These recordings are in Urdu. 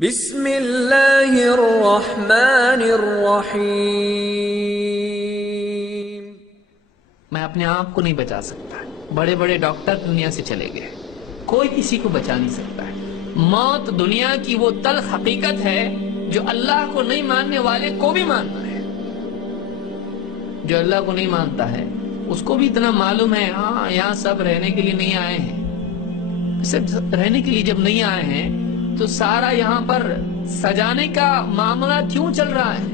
بسم اللہ الرحمن الرحیم۔ میں اپنے آپ کو نہیں بچا سکتا، بڑے بڑے ڈاکٹر دنیا سے چلے گئے، کوئی کسی کو بچا نہیں سکتا ہے۔ موت دنیا کی وہ تلخ حقیقت ہے جو اللہ کو نہیں ماننے والے کو بھی ماننا ہے۔ جو اللہ کو نہیں مانتا ہے اس کو بھی اتنا معلوم ہے، ہاں یہاں سب رہنے کے لیے نہیں آئے ہیں، صرف رہنے کے لیے جب نہیں آئے ہیں تو سارا یہاں پر سجانے کا معاملہ کیوں چل رہا ہے؟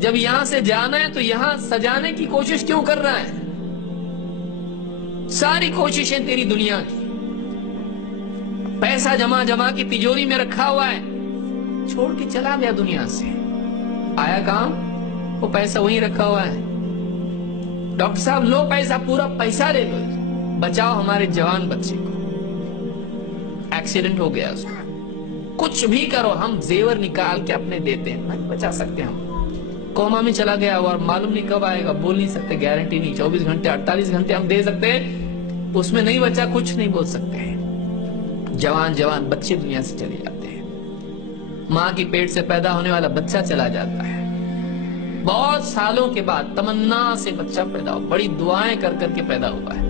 جب یہاں سے جانا ہے تو یہاں سجانے کی کوشش کیوں کر رہا ہے؟ ساری کوششیں تیری دنیا کی، پیسہ جمع کی تجوری میں رکھا ہوا ہے، چھوڑ کے چلا گیا دنیا سے، آیا کام؟ وہ پیسہ وہیں رکھا ہوا ہے۔ ڈاکٹر صاحب لو پیسہ، پورا پیسہ لے لو، بچاؤ ہمارے جوان بچے کو، ایکسیڈنٹ ہو گیا اس کا، کچھ بھی کرو، ہم زیور نکال کے اپنے دیتے ہیں، نہیں بچا سکتے ہم۔ کوما میں چلا گیا اور معلوم نہیں کب آئے گا، بول نہیں سکتے، گارنٹی نہیں، 24 گھنٹے 48 گھنٹے ہم دے سکتے ہیں، اس میں نہیں بچا کچھ نہیں بول سکتے ہیں۔ جوان بچے دنیا سے چلے جاتے ہیں، ماں کی پیٹ سے پیدا ہونے والا بچہ چلا جاتا ہے، بہت سالوں کے بعد تمنا سے بچہ پیدا ہو، بڑی دعائیں کر کے پیدا ہوا ہے۔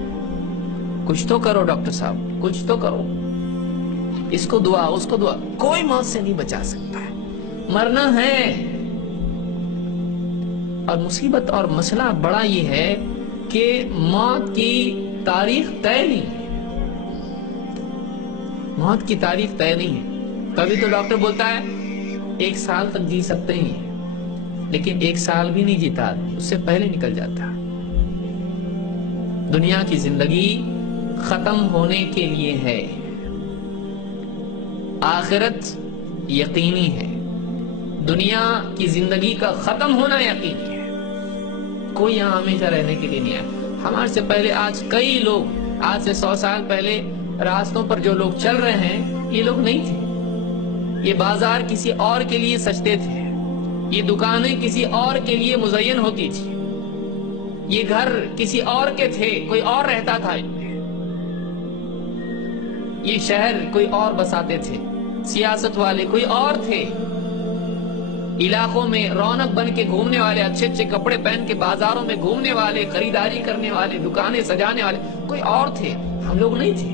کچھ تو کرو ڈاکٹر صاحب، کچھ تو کرو، اس کو دعا اس کو دعا، کوئی موت سے نہیں بچا سکتا ہے، مرنا ہے۔ اور مصیبت اور مسئلہ بڑا یہ ہے کہ موت کی تاریخ طے نہیں ہے، موت کی تاریخ طے نہیں ہے۔ کبھی تو ڈاکٹر بولتا ہے 1 سال تک جی سکتے ہیں، لیکن 1 سال بھی نہیں جیتا، اس سے پہلے نکل جاتا۔ دنیا کی زندگی ختم ہونے کے لیے ہے، آخرت یقینی ہے، دنیا کی زندگی کا ختم ہونا یقینی ہے، کوئی یہاں ہمیشہ رہنے کے لیے نہیں ہے۔ ہمارے سے پہلے آج کئی لوگ، آج سے 100 سال پہلے راستوں پر جو لوگ چل رہے ہیں یہ لوگ نہیں تھے، یہ بازار کسی اور کے لیے سجتے تھے، یہ دکانیں کسی اور کے لیے مزین ہوتی تھی، یہ گھر کسی اور کے تھے، کوئی اور رہتا تھا ان میں، یہ شہر کوئی اور بساتے تھے، سیاست والے کوئی اور تھے، علاقوں میں رونق بن کے گھومنے والے، اچھے اچھے کپڑے پہن کے بازاروں میں گھومنے والے، خریداری کرنے والے، دکانیں سجانے والے کوئی اور تھے، ہم لوگ نہیں تھے۔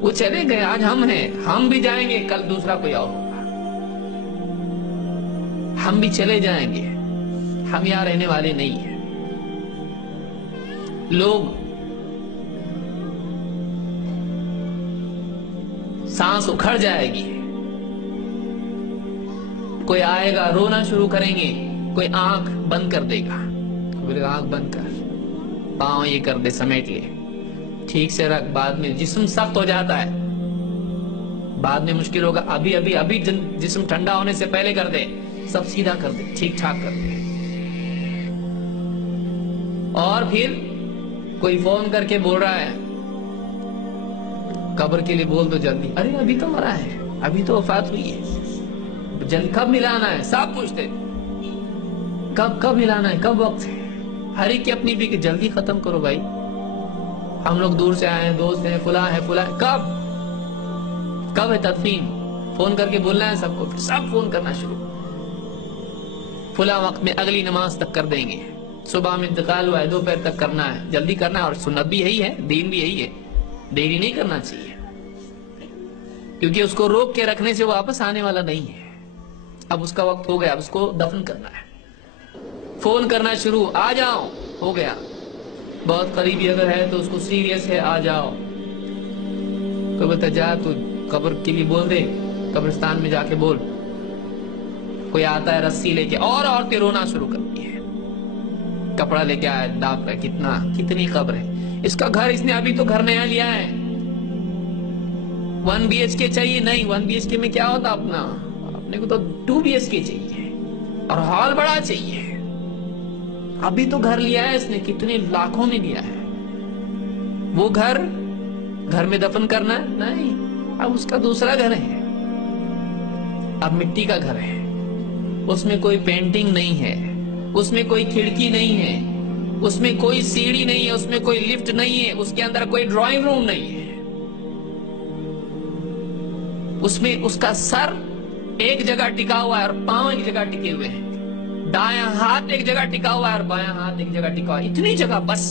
وہ چلے گئے، آج ہم ہیں، ہم بھی جائیں گے، کل دوسرا کوئی اور ہوگا، ہم بھی چلے جائیں گے، ہم یہاں رہنے والے نہیں ہیں۔ لوگ سانس اکھڑ جائے گی، کوئی آئے گا رونا شروع کریں گے، کوئی آنکھ بند کر دے گا، کوئی آنکھ بند کر، پاؤں یہ کر دے، سمیٹ لے، ٹھیک سے رکھ، بعد میں جسم سخت ہو جاتا ہے، بعد میں مشکل ہوگا، ابھی جسم ٹھنڈا ہونے سے پہلے کر دے، سب سیدھا کر دے، ٹھیک ٹھاک کر دے۔ اور پھر کوئی فون کر کے بول رہا ہے قبر کے لیے بول دو جلدی، ارے ابھی تو مرا ہے، ابھی تو وفات ہوئی ہے، کب ملانا ہے، سب پوچھتے کب ملانا ہے، کب وقت ہے، ہر ایک کی اپنی بھی کہ جلدی ختم کرو بھائی، ہم لوگ دور سے آئے ہیں، دوست ہیں، فلاں ہے، کب ہے تدفین، فون کر کے بولنا ہے سب کو، سب فون کرنا شروع، فلاں وقت میں اگلی نماز تک کر دیں گے، صبح میں انتقال ہوا ہے، دوپہر تک کرنا ہے، جلدی کرنا ہے، اور سنت بھی یہی ہے، دین بھی یہی ہے، دیری نہیں کرنا چاہیے، کیونکہ اس کو روک کے رکھنے سے واپس آنے والا نہیں ہے، اب اس کا وقت ہو گیا، اب اس کو دفن کرنا ہے، فون کرنا شروع، آ جاؤ، ہو گیا، بہت قریبی اگر ہے تو اس کو سیریس ہے، آ جاؤ، کوئی بتا جا تو قبر کے لیے بول دے، قبرستان میں جا کے بول، کوئی آتا ہے رسی لے کے، اور عورتیں رونا شروع کرتی ہیں، کپڑا لے کے آیا، ڈاک پہ، کتنی قبر ہے، اس کا گھر، اس نے ابھی تو گھر نیا لیا ہے، 1 BHK چاہیے، نہیں 1 BHK میں کیا ہوتا، اپنے کو تو 2 BHK چاہیے، اور ہال بڑا چاہیے، ابھی تو گھر لیا ہے اس نے، کتنے لاکھوں میں لیا ہے، وہ گھر میں دفن کرنا ہے، نہیں، اب اس کا دوسرا گھر ہے، اب مٹی کا گھر ہے، اس میں کوئی پینٹنگ نہیں ہے، اس میں کوئی کھڑکی نہیں ہے، اس میں کوئی سیڑھی نہیں ہے، اس میں کوئی لفٹ نہیں ہے، اس کے اندر کوئی ڈرائنگ روم نہیں ہے، اس میں اس کا سر ایک جگہ ٹکا ہوا ہے اور پاؤں ایک جگہ ٹکے ہوئے ہیں، دایاں ہاتھ ایک جگہ ٹکا ہوا ہے اور بایاں ہاتھ ایک جگہ ٹکا ہوا ہے، اتنی جگہ بس۔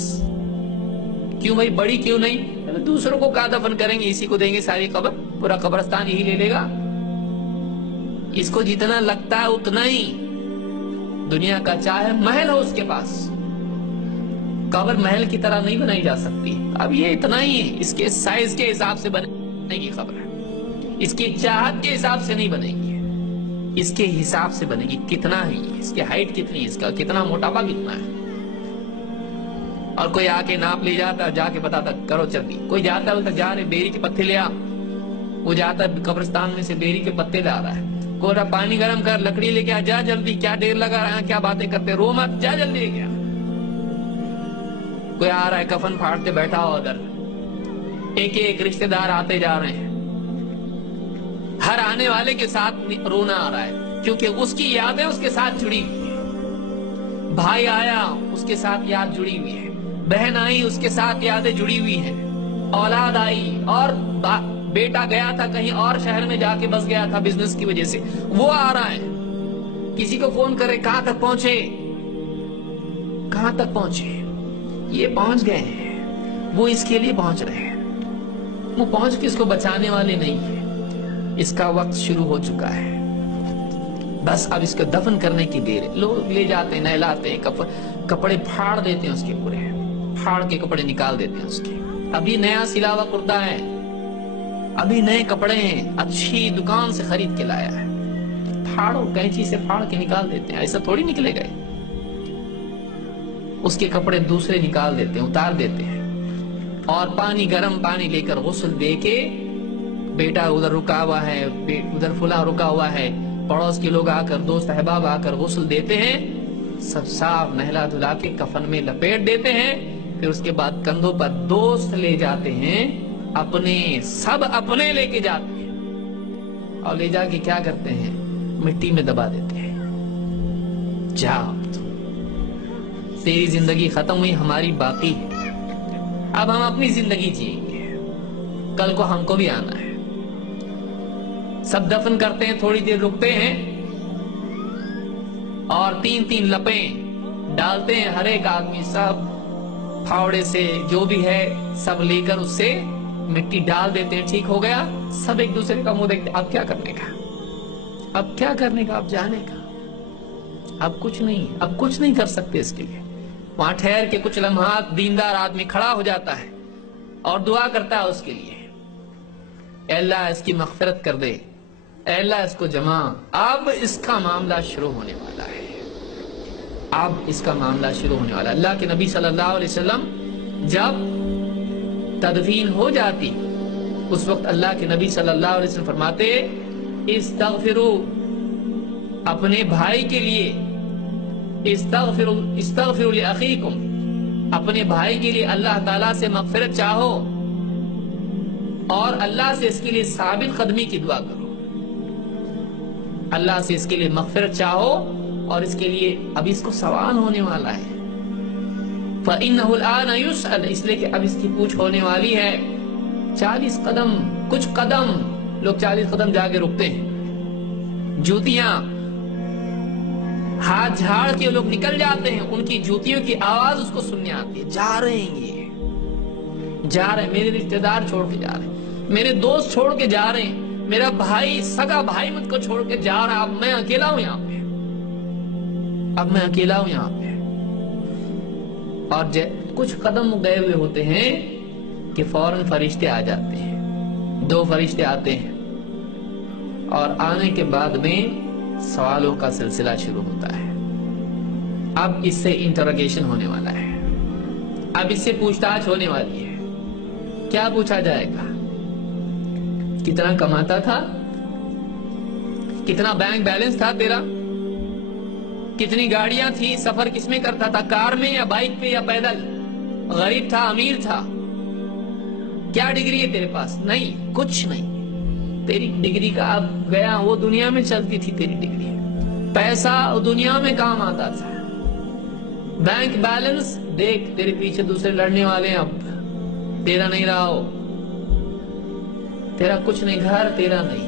کیوں بھائی بڑی کیوں نہیں؟ دوسروں کو کہاں دفن کریں گے، اسی کو دیں گے ساری قبر، پورا قبرستان یہی لے لے گا۔ اس کو جتنا لگتا ہے اتنا ہی، دنیا کا چاہے محل ہو اس کے پاس، قبر محل کی طرح نہیں بنائی جا سکتی۔ اب یہ اتنا ہی ہے، اس کے سائز کے حساب سے بنے گی قبر، اس کی چاہت کے حساب سے نہیں بنے گی، اس کے حساب سے بنے گی کتنا ہے، اس کی ہائٹ کتنی ہے، اس کا کتنا موٹاپا کتنا ہے۔ اور کوئی آ کے ناپ لے جاتا، جا کے بتاتا کرو جلدی، کوئی جاتا ہے جا رہے بیری کے پتے لے آ، وہ جاتا ہے قبرستان میں سے بیری کے پتے لا رہا ہے، کوئی رہا پانی گرم کر، لکڑی لے کے آ، جا جلدی، کیا دیر لگا رہا ہے، کیا باتیں کرتے، رو مت، جا جلدی لے کے آ۔ کوئی آ رہا ہے کفن پھاڑتے بیٹھا ہو ادھر، ایک ایک رشتہ دار آتے جا رہے ہیں، ہر آنے والے کے ساتھ رونا آ رہا ہے، کیونکہ اس کی یادیں اس کے ساتھ جڑی ہوئی ہیں۔ بھائی آیا اس کے ساتھ یاد جڑی ہوئی ہے، بہن آئی اس کے ساتھ یادیں جڑی ہوئی ہیں، اولاد آئی، اور بیٹا گیا تھا کہیں اور شہر میں جا کے بس گیا تھا بزنس کی وجہ سے، وہ آ رہا ہے، کسی کو فون کرے کہاں تک پہنچے، کہاں تک پہنچے، یہ پہنچ گئے ہیں، وہ اس کے لیے پہنچ رہے ہیں، وہ پہنچ کے اس کو بچانے والے نہیں ہیں، اس کا وقت شروع ہو چکا ہے، بس اب اس کو دفن کرنے کی دیر ہے۔ لوگ لے جاتے ہیں، نہلاتے ہیں، کپڑے پھاڑ دیتے ہیں اس کے، پورے پھاڑ کے کپڑے نکال دیتے ہیں اس کے، ابھی نیا سلا ہوا کرتا ہے، ابھی نئے کپڑے ہیں، اچھی دکان سے خرید کے لایا ہے، پھاڑو، کینچی سے پھاڑ کے نکال دیتے ہیں، ایسا تھوڑی نکلے گئے، اس کے کپڑے دوسرے نکال دیتے ہیں، اتار دیتے ہیں، اور پانی، گرم پانی لے کر غسل دے کے، بیٹا ادھر رکا ہوا ہے، ادھر فلاں رکا ہوا ہے، پڑوس کے لوگ آ کر، دوست احباب آ کر غسل دیتے ہیں، سب صاف نہلا دھلا کے کفن میں لپیٹ دیتے ہیں، پھر اس کے بعد کندھوں پر دوست لے جاتے ہیں، اپنے، سب اپنے لے کے جاتے ہیں، اور لے جا کے کیا کرتے ہیں، مٹی میں دبا دیتے ہیں، جا تیری زندگی ختم ہوئی، ہماری باقی ہے، اب ہم اپنی زندگی جئیں گے، کل کو ہم کو بھی آنا ہے۔ سب دفن کرتے ہیں، تھوڑی دیر رکتے ہیں، اور 3 لپیں ڈالتے ہیں، ہر ایک آدمی سب پھاوڑے سے جو بھی ہے سب لے کر اس سے مٹی ڈال دیتے ہیں، ٹھیک ہو گیا، سب ایک دوسرے کا منہ دیکھتے ہیں، اب کیا کرنے کا، اب کیا کرنے کا، اب جانے کا، اب کچھ نہیں، اب کچھ نہیں کر سکتے اس کے لیے۔ وہاں ٹھہر کے کچھ لمحات دیندار آدمی کھڑا ہو جاتا ہے اور دعا کرتا ہے اس کے لیے، اے اللہ اس کی مغفرت کر دے، اے اللہ اس کو جما۔ اب اس کا معاملہ شروع ہونے والا ہے، اب اس کا معاملہ شروع ہونے والا ہے۔ اللہ کے نبی صلی اللہ علیہ وسلم جب تدفین ہو جاتی، اس وقت اللہ کے نبی صلی اللہ علیہ وسلم فرماتے، استغفروا، اپنے بھائی کے لیے، استغفروا لأخیکم، اپنے بھائی کے لیے اللہ تعالیٰ سے مغفرت چاہو، اور اللہ سے اس کے لیے ثابت قدمی کی دعا کرو، اللہ سے اس کے لیے مغفرت چاہو، اور اس کے لیے اب اس کو سوال ہونے والا ہے، فَإِنَّهُ الْآنَ يُسْأَلُ، اس لیے کہ اب اس کی پوچھ ہونے والی ہے۔ 40 قدم، کچھ قدم، لوگ 40 قدم جا کے رکتے ہیں، جوتیاں ہاتھ جھاڑ کے لوگ نکل جاتے ہیں، ان کی جوتیوں کی آواز اس کو سننے آتی ہے، جا رہے ہیں، یہ جا رہے ہیں، میرے رشتہ دار چھوڑ کے جا رہے ہیں، میرے دوست چھوڑ کے جا رہے ہیں، میرا بھائی، سگا بھائی مجھ کو چھوڑ کے جا رہا ہے، اب میں اکیلا ہوں یہاں پہ، اب میں اکیلا ہوں یہاں پہ۔ اور کچھ قدم گئے ہوئے ہوتے ہیں کہ فوراً فرشتے آ جاتے ہیں، 2 فرشتے آتے ہیں، اور آنے کے بعد میں سوالوں کا سلسلہ شروع ہوتا ہے۔ اب اس سے انٹروگیشن ہونے والا ہے، اب اس سے پوچھ تاچھ ہونے والی ہے۔ کیا پوچھا جائے گا؟ کتنا کماتا تھا؟ کتنا بینک بیلنس تھا تیرا؟ کتنی گاڑیاں تھی؟ سفر کس میں کرتا تھا، کار میں یا بائک پہ یا پیدل؟ غریب تھا، امیر تھا؟ کیا ڈگری ہے تیرے پاس؟ نہیں، کچھ نہیں، تیری ڈگری کا اب گیا، وہ دنیا میں چلتی تھی تیری ڈگری، پیسہ دنیا میں کام آتا تھا، بینک بیلنس دیکھ، تیرے پیچھے دوسرے لڑنے والے ہیں، اب تیرا نہیں رہا ہو، تیرا کچھ نہیں، گھر تیرا نہیں،